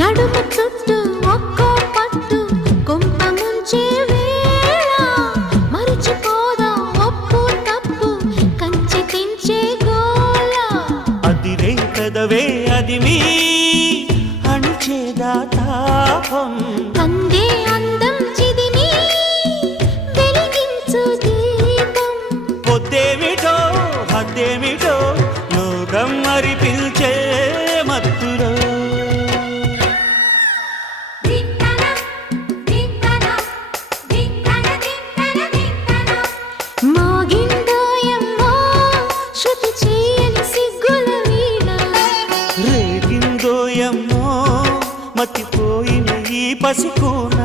నడుము చుట్టూ ఒక్కో పట్టు కొంప ముంచే వేళ. మరిచిపోదా ఒప్పు తప్పు కంచి తెంచే గోల అదిరే పెదవే అది మీ అణిచేదా తాపం. అందే అందం చిదిమి వెలిగించు దీపం. పొద్దేమిటో హద్దేమిటో శృతి చేయని సిగ్గుల వీణ రేగిందోయమ్మో మతిపోయిన ఈ పసికూన